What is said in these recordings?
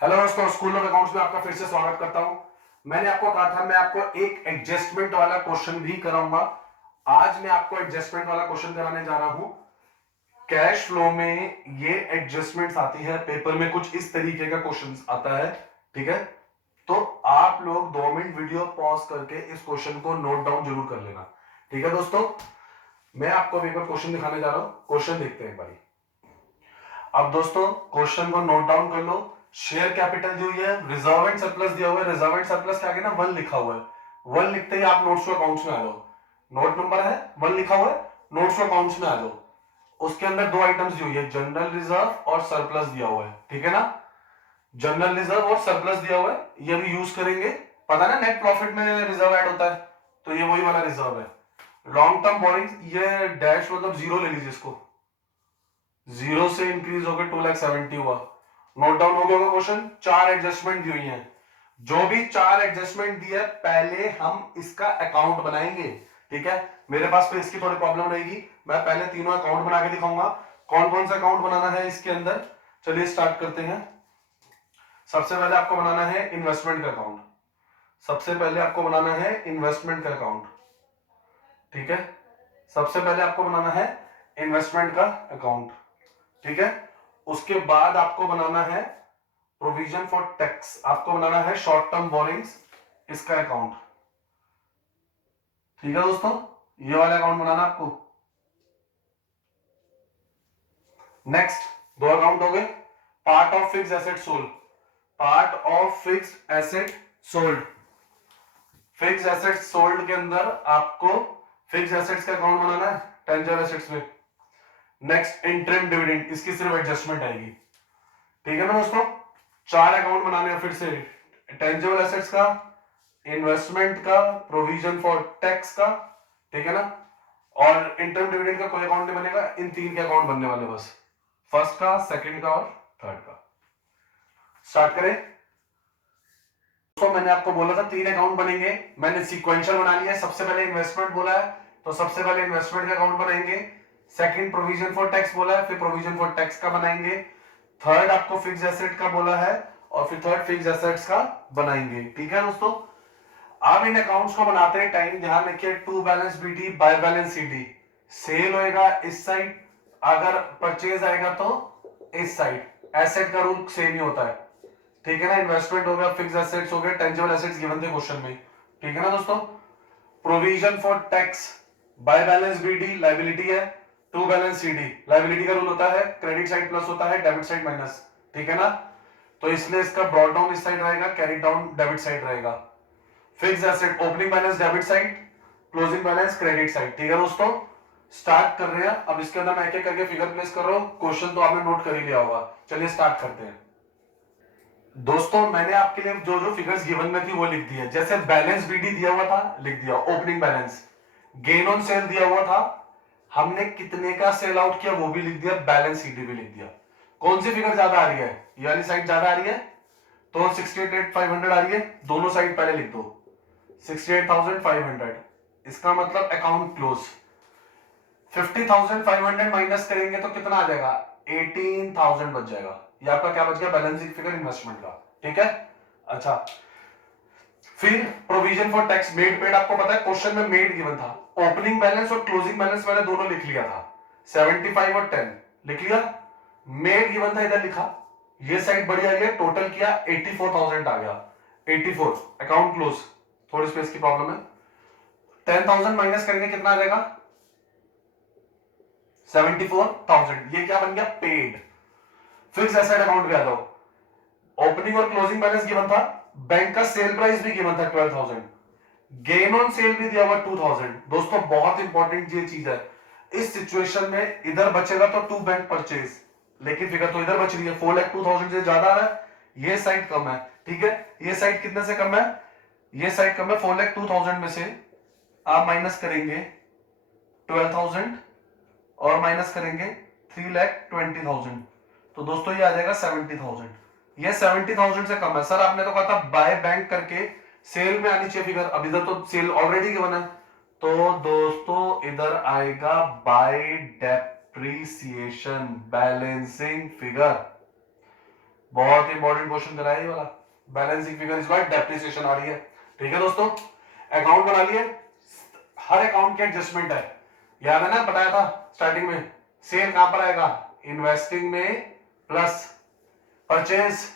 Hello दोस्तों, school of accounts में आपका फिर से स्वागत करता हूं। मैंने आपको कहा था मैं आपको एक एडजस्टमेंट वाला क्वेश्चन भी कराऊंगा। आज मैं आपको एडजस्टमेंट वाला क्वेश्चन कराने जा रहा हूं। कैश फ्लो में ये एडजस्टमेंट्स आती है, पेपर में कुछ इस तरीके का क्वेश्चन आता है। ठीक है, तो आप लोग 2 मिनट वीडियो पॉज करके इस क्वेश्चन को नोट डाउन जरूर कर लेना। ठीक है दोस्तों, मैं आपको अभी एक बार क्वेश्चन दिखाने जा रहा हूं। क्वेश्चन देखते हैं एक बारी। अब दोस्तों क्वेश्चन को नोट डाउन कर लो। शेयर कैपिटल दी हुई है, रिजर्व एंड सरप्लस दिया हुआ है। रिजर्व एंड सरप्लस के आगे ना 1 लिखा हुआ है। 1 लिखते ही आप नोट्स टू अकाउंट्स में आ जाओ। नोट नंबर है 1 लिखा हुआ है, नोट्स टू अकाउंट्स में आ जाओ। उसके अंदर 2 आइटम्स दी हुई है, जनरल रिजर्व और सरप्लस दिया हुआ है। ठीक है ना, जनरल रिजर्व और सरप्लस दिया हुआ है, ये भी यूज करेंगे। पता ना नेट प्रॉफिट में रिजर्व ऐड होता है, तो ये वही वाला रिजर्व है। लॉन्ग टर्म बोरिंग, ये डैश मतलब जीरो ले लीजिए इसको। जीरो से इंक्रीज होकर 2,70,000 हुआ। नोट डाउन हो गया होगा क्वेश्चन। 4 एडजस्टमेंट दी हुई हैं। जो भी 4 एडजस्टमेंट दी है, पहले हम इसका अकाउंट बनाएंगे। ठीक है, मेरे पास तो इसकी थोड़ी प्रॉब्लम रहेगी। मैं पहले तीनों अकाउंट बना के दिखाऊंगा। कौन कौन सा अकाउंट बनाना है इसके अंदर, चलिए स्टार्ट करते हैं। सबसे पहले आपको बनाना है इन्वेस्टमेंट का अकाउंट। सबसे पहले आपको बनाना है इन्वेस्टमेंट का अकाउंट। ठीक है, सबसे पहले आपको बनाना है इन्वेस्टमेंट का अकाउंट। ठीक है, उसके बाद आपको बनाना है प्रोविजन फॉर टैक्स। आपको बनाना है शॉर्ट टर्म बोरिंग्स, इसका अकाउंट। ठीक है दोस्तों, ये वाला अकाउंट बनाना आपको। नेक्स्ट 2 अकाउंट हो गए। Part of fix asset sold, part of fix asset sold. Fix asset sold के अंदर आपको फिक्स एसेट्स का अकाउंट बनाना है, टेंजर एसेट्स में। नेक्स्ट इंटरिम डिविडेंड, इसकी सिर्फ एडजस्टमेंट आएगी। ठीक है ना दोस्तों, 4 अकाउंट बनाने हैं फिर से। टेंजिबल एसेट्स का, इन्वेस्टमेंट का, प्रोविजन फॉर टैक्स का। ठीक है ना, और इंटरम डिविडेंड का कोई अकाउंट नहीं बनेगा। इन 3 के अकाउंट बनने वाले बस, फर्स्ट का, सेकंड का और थर्ड का। स्टार्ट करें। तो मैंने आपको बोला था 3 अकाउंट बनेंगे, मैंने सीक्वेंशियल बना लिया है। सबसे पहले इन्वेस्टमेंट बोला है, तो सबसे पहले इन्वेस्टमेंट का अकाउंट बनाएंगे। सेकंड प्रोविजन फॉर टैक्स बोला है, फिर प्रोविजन फॉर टैक्स का बनाएंगे। थर्ड आपको फिक्स एसेट का बोला है, और फिर थर्ड फिक्स एसेट्स का बनाएंगे। ठीक है दोस्तों, अब इन अकाउंट्स को बनाते हैं टाइम ध्यान रखिए, to balance BD by balance CD. Sale होएगा इस साइड, अगर परचेज आएगा तो इस साइड। एसेट का रूल सेम ही होता है। ठीक है ना, इन्वेस्टमेंट हो गया, फिक्स एसेट्स हो गए, टेंजिबल एसेट्स गिवन थे क्वेश्चन में। ठीक है ना दोस्तों, provision for tax by balance BD liability है, टू बैलेंस सीडी लायबिलिटी का रूल होता है, क्रेडिट साइड प्लस होता है, डेबिट साइड माइनस। ठीक है ना, तो इसलिए इसका ब्रॉड डाउन इस साइड रहेगा, कैरी डाउन डेबिट साइड रहेगा। Fix asset opening balance debit side, closing balance credit side. ठीक है दोस्तों, स्टार्ट कर रहे हैं। अब इसके अंदर मैं एक एक करके फिगर प्लेस कर रहा हूं। क्वेश्चन तो आपने नोट कर ही लिया होगा, चलिए स्टार्ट करते हैं। दोस्तों मैंने आपके लिए जो जो फिगर्स गिवन में थी वो लिख दी है। जैसे बैलेंस बीडी दिया हुआ था, लिख दिया opening balance. Gain on cell दिया हुआ था, हमने कितने का सेल आउट किया वो भी लिख दिया, बैलेंस सीडी भी लिख दिया। कौन सी फिगर ज्यादा आ रही है, ये वाली साइड ज्यादा आ रही है, तो 68,500 आ रही है। दोनों साइड पहले लिख दो 68,500। इसका मतलब अकाउंट क्लोज। 50,500 माइनस करेंगे तो कितना आ जाएगा, 18,000 बच जाएगा। ये आपका क्या बच गया, बैलेंसिंग फिगर इन्वेस्टमेंट का। ठीक है, अच्छा। फिर provision for tax made paid, आपको पता है क्वेश्चन में मेड गिवन था। ओपनिंग बैलेंस और क्लोजिंग बैलेंस मैंने दोनों लिख लिया था, 75 और 10 लिख लिया। मेड गिवन था, इधर लिखा। ये साइड बढ़ी आ रही है, टोटल किया 84,000 आ गया। 84 अकाउंट क्लोज, थोड़ी स्पेस की प्रॉब्लम है। 10,000 माइनस करेंगे कितना आ जाएगा, 74,000। ये क्या बन गया, पेड। फिक्स एसेट अकाउंट पे आ जाओ। ओपनिंग और क्लोजिंग बैलेंस गिवन था, बैंक का सेल प्राइस भी गिवन था 12,000, गेन ऑन सेल भी दिया हुआ 2,000। दोस्तों बहुत इंपॉर्टेंट ये चीज है, इस सिचुएशन में इधर बचेगा तो टू बैंक परचेज, लेकिन फिगर तो इधर बच रही है, 4,02,000 से ज्यादा आ रहा है, ये साइड कम है। ठीक है, ये साइड कितने से कम है, ये साइड कम है 4,02,000 में से। आप माइनस करेंगे 12,000 और माइनस करेंगे 3,20,000, तो दोस्तों ये आ जाएगा 70,000। ये 70,000 से कम है। सर आपने तो कहा था बाय बैंक करके सेल में आनी चाहिए फिगर, अब इधर तो सेल ऑलरेडी गिवन है, तो दोस्तों इधर आएगा बाय डेप्रीसिएशन बैलेंसिंग फिगर। बहुत इंपॉर्टेंट क्वेश्चन कराया ये वाला। बैलेंसिंग फिगर इस बार डेप्रिसिएशन आ रही है। ठीक है दोस्तों, अकाउंट बना लिए। हर अकाउंट के एडजस्टमेंट है, याद है ना, बताया था स्टार्टिंग में। सेल कहां पर आएगा, इन्वेस्टिंग में प्लस, परचेज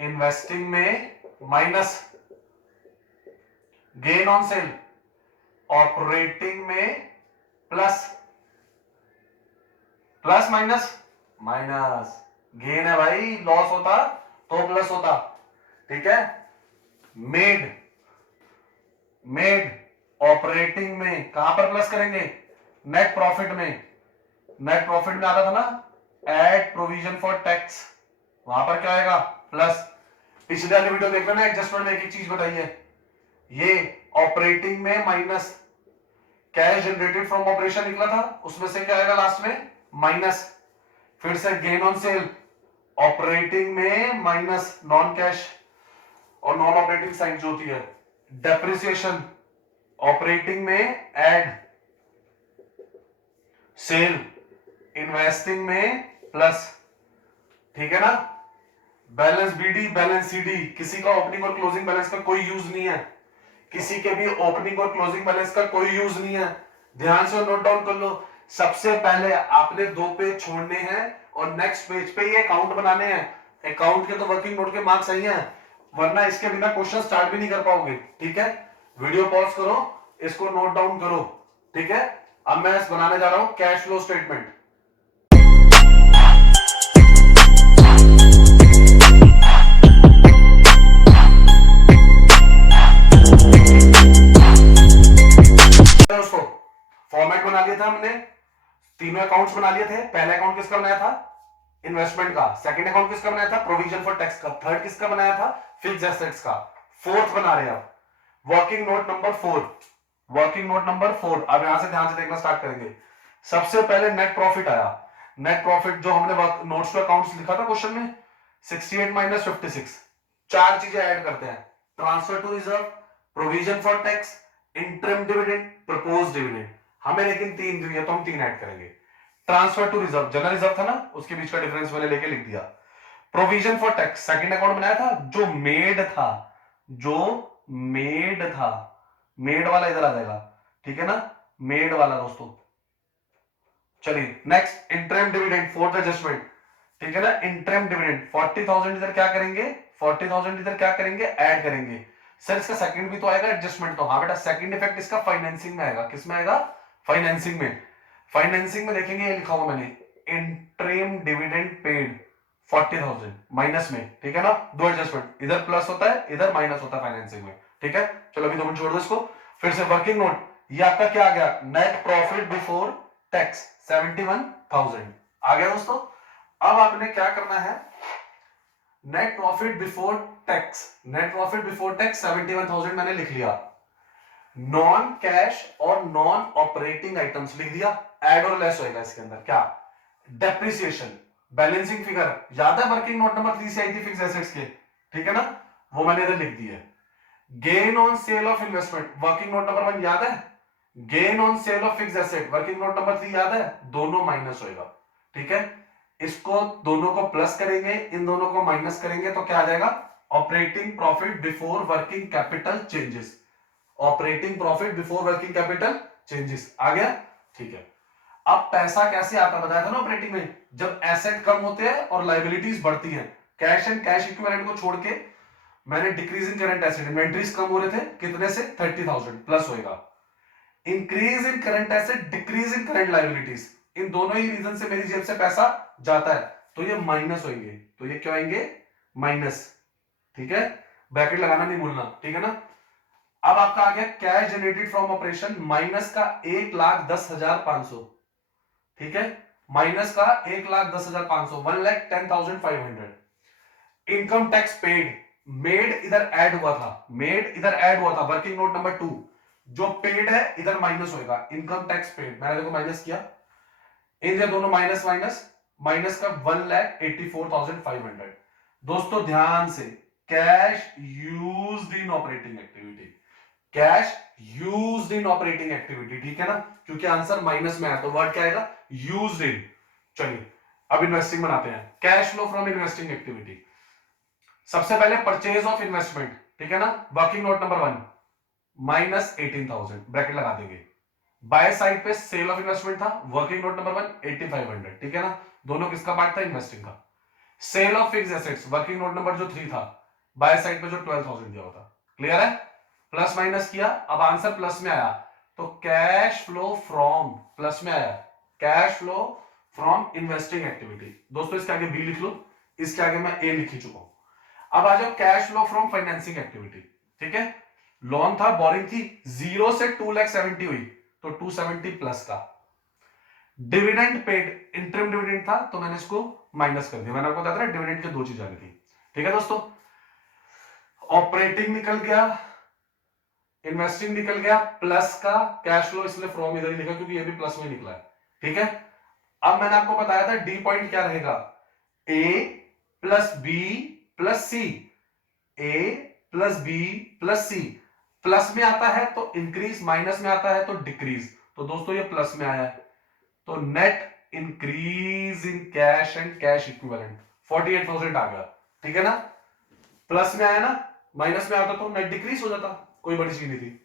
इन्वेस्टिंग में minus, gain on sale operating में plus, plus minus minus, gain है भाई, लॉस होता तो प्लस होता। ठीक है, मेड, मेड ऑपरेटिंग में कहां पर प्लस करेंगे, नेट प्रॉफिट में। नेट प्रॉफिट में आता था ना एड प्रोविजन फॉर टैक्स, वहां पर क्या आएगा, प्लस। पिछले वाली वीडियो देख लेना, एडजस्टमेंट में एक ही चीज बताई है, ये ऑपरेटिंग में minus, cash generated from operation निकला था, उसमें से क्या आएगा लास्ट में, माइनस। फिर से गेन ऑन सेल ऑपरेटिंग में माइनस, नॉन कैश और नॉन ऑपरेटिंग साइड जो होती है। डेप्रिसिएशन ऑपरेटिंग में ऐड, सेल इन्वेस्टिंग में प्लस। ठीक है ना, बैलेंस बीडी बैलेंस सीडी, किसी का ओपनिंग और क्लोजिंग बैलेंस का कोई यूज नहीं है, किसी के भी ओपनिंग और क्लोजिंग बैलेंस का कोई यूज नहीं है। ध्यान से नोट डाउन कर लो। सबसे पहले आपने 2 पेज छोड़ने हैं और नेक्स्ट पेज पे ये अकाउंट बनाने हैं। अकाउंट के तो वर्किंग नोट के मार्क्स सही हैं, वरना इसके बिना क्वेश्चन स्टार्ट भी नहीं कर पाओगे। ठीक है, वीडियो पॉज करो, इसको नोट डाउन करो। ठीक है, अब मैं बनाने जा रहा हूं कैश फ्लो स्टेटमेंट। दोस्तों, फॉर्मेट बना लिया था हमने, तीनों अकाउंट्स बना लिए थे। पहला अकाउंट किसका बनाया था, इन्वेस्टमेंट का। सेकंड अकाउंट किसका बनाया था, प्रोविजन फॉर टैक्स का। थर्ड किसका बनाया था, फिक्स्ड एसेट्स का। फोर्थ बना रहे हैं working note number 4। Working note number 4, अब यहां से ध्यान से देखना स्टार्ट करेंगे। सबसे पहले नेट प्रॉफिट आया। नेट प्रॉफिट जो हमने नोट्स टू अकाउंट्स लिखा था क्वेश्चन में, 68 माइनस 56। चार चीजें ऐड करते हैं, transfer to reserve, provision for tax, interim dividend, propose dividend. हमें लेकिन 3 दी है तो हम 3 ऐड करेंगे। Transfer to reserve, general reserve था ना, उसके बीच का डिफरेंस मैंने लेके लिख दिया। Provision for tax second account बनाया था, जो मेड था, जो मेड था, मेड वाला इधर आ जाएगा। ठीक है ना, मेड वाला दोस्तों। चलिए next, interim dividend, fourth adjustment. ठीक है ना, इंटरिम डिविडेंड 40,000 इधर क्या करेंगे, 40,000 इधर क्या करेंगे, ऐड करेंगे। सर इसका सेकंड भी तो आएगा एडजस्टमेंट, तो हाँ बेटा, सेकंड इफेक्ट इसका फाइनेंसिंग में आएगा। किस में आएगा, फाइनेंसिंग में। फाइनेंसिंग में देखेंगे, ये लिखा हुआ मैंने, इंटरिम डिविडेंड पेड 40,000 माइनस में। ठीक है ना, दो एडजस्टमेंट, इधर प्लस होता है, इधर माइनस होता है फाइनेंसिंग में। ठीक है, चलो अभी 2 मिनट छोड़ दो इसको। फिर से वर्किंग नोट, ये आपका क्या आ गया, नेट प्रॉफिट बिफोर टैक्स 71,000 आ गया दोस्तों। अब आपने क्या करना है, net profit before tax, net profit before tax 71,000 मैंने लिख लिया। नॉन कैश और नॉन ऑपरेटिंग आइटम्स लिख दिया, ऐड और लेस होएगा इसके अंदर क्या, डेप्रिसिएशन। बैलेंसिंग फिगर याद है, वर्किंग नोट नंबर 3 से आई थी फिक्स्ड एसेट्स के। ठीक है ना, वो मैंने इधर लिख दी है। Gain on cell of investment, working note number 1 याद है। Gain on cell of fixed asset, working note number 3 याद है, दोनों माइनस होएगा। ठीक है, इसको दोनों को प्लस करेंगे, इन दोनों को माइनस करेंगे, तो क्या आ जाएगा, operating profit before working capital changes. Operating profit before working capital changes आ गया। ठीक है, अब पैसा कैसे आता बताया था ना ऑपरेटिंग में, जब एसेट कम होते हैं और लाइबिलिटीज बढ़ती हैं। कैश एंड कैश इक्विवेलेंट को छोड़ के मैंने decrease in current asset, inventories कम हो रहे थे, कितने से, 30,000 प्लस होएगा। Increase in current asset, decrease in current liabilities, इन दोनों ही रीजन से मेरी जेब से पैसा जाता है, तो ये माइनस होंगे। तो ये क्या आएंगे, माइनस। ठीक है, ब्रैकेट लगाना नहीं भूलना। ठीक है ना, अब आपका आ गया cash generated from operation, minus का 1,10,500। ठीक है, माइनस का 1,10,500, 1,10,500। इनकम टैक्स पेड, मेड इधर ऐड हुआ था, मेड इधर ऐड हुआ था, वर्किंग नोट नंबर 2, जो पेड है इधर माइनस होएगा, इनकम टैक्स पेड, मैंने देखो माइनस किया, इन दोनों माइनस माइनस, माइनस का 1,84,500। दोस्तों ध्यान से, cash used in operating activity, cash used in operating activity. ठीक है ना, क्योंकि आंसर माइनस में है, तो वर्ड क्या आएगा, यूज्ड इन। चलिए अब इन्वेस्टिंग बनाते हैं, cash flow from investing activity. सबसे पहले परचेज ऑफ इन्वेस्टमेंट, ठीक है ना, working note number 1 minus 18,000 bracket लगा देंगे। बाय साइड पे सेल ऑफ इन्वेस्टमेंट था, वर्किंग नोट नंबर 1 8500, ठीक है ना, दोनों किसका पार्ट था, इन्वेस्टिंग का। Sale of fix assets working note number जो 3 था, बाय साइड पे जो 12,000 दिया होता। क्लियर है, प्लस माइनस किया, अब आंसर प्लस में आया, तो कैश फ्लो फ्रॉम प्लस में आया, cash flow from investing activity. दोस्तों इसके आगे बी लिख लो, इसके आगे मैं ए लिख ही चुका हूं। अब आ जाओ cash flow from financing activity, ठीक है, लोन था, बोरिंग थी, 0 से 2,70,000 हुई, तो 270 प्लस का। डिविडेंड पेड, इंटरिम डिविडेंड था, तो मैंने इसको माइनस कर दिया। मैंने आपको बताया था डिविडेंड की दो चीज आनी थी, ठीक है दोस्तों। ऑपरेटिंग निकल गया, इन्वेस्टिंग निकल गया, प्लस का कैश फ्लो, इसलिए फ्रॉम इधर ही लिखा क्योंकि ये भी प्लस में निकला है, ठीक है। अब मैंने आपको बताया था डी पॉइंट क्या रहेगा, ए प्लस बी प्लस सी, ए प्लस बी प्लस सी, प्लस में आता है तो इंक्रीज, माइनस में आता है तो डिक्रीज, तो दोस्तों ये प्लस में आया है, तो net increase in cash and cash equivalent 48,000 आ गया, ठीक है ना, प्लस में आया ना, माइनस में आता तो नेट डिक्रीज हो जाता, कोई बड़ी चीज नहीं थी।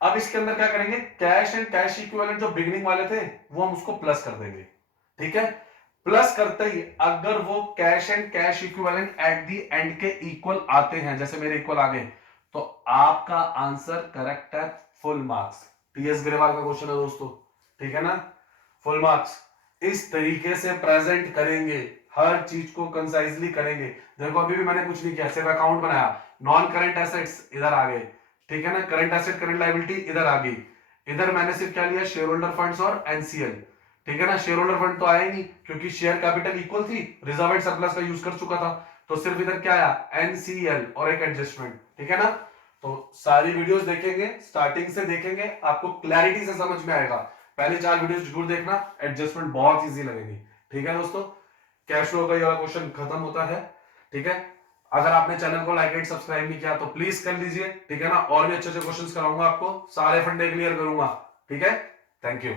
अब इसके अंदर क्या करेंगे, कैश एंड कैश इक्विवेलेंट जो बिगिनिंग वाले थे वो हम उसको प्लस कर देंगे, ठीक है। प्लस करते ही अगर वो cash and cash equivalent at the and के इक्वल आते हैं, जैसे मेरे इक्वल आ गए, तो आपका आंसर करेक्ट है, फुल मार्क्स। टीएस ग्रेवाल का क्वेश्चन है दोस्तों, ठीक है ना, फुल मार्क्स। इस तरीके से प्रेजेंट करेंगे, हर चीज को कंसाइजली करेंगे। देखो अभी भी मैंने कुछ नहीं किया, सिर्फ अकाउंट बनाया, नॉन करंट एसेट्स इधर आ गए, ठीक है ना, करंट एसेट करंट लायबिलिटी इधर आ गई, इधर मैंने सिर्फ क्या लिया, शेयर होल्डर फंड्स और एनसीएल, ठीक है ना। शेयर होल्डर फंड तो आया ही नहीं क्योंकि शेयर कैपिटल इक्वल थी, रिजर्व एंड सरप्लस का यूज कर चुका था, तो सिर्फ इधर क्या आया, एनसीएल और एक एडजस्टमेंट, ठीक है ना। तो सारी वीडियोस देखेंगे, स्टार्टिंग से देखेंगे, आपको क्लैरिटी से समझ में आएगा। पहले 4 वीडियोस जरूर देखना, एडजस्टमेंट बहुत इजी लगेगी, ठीक है दोस्तों। कैश फ्लो का यह क्वेश्चन खत्म होता है, ठीक है। अगर आपने चैनल को लाइक एंड सब्सक्राइब नहीं किया तो प्लीज कर लीजिए, ठीक है ना, और भी अच्छे अच्छे क्वेश्चंस कराऊंगा आपको, सारे फंडे क्लियर करूंगा, ठीक है। Thank you.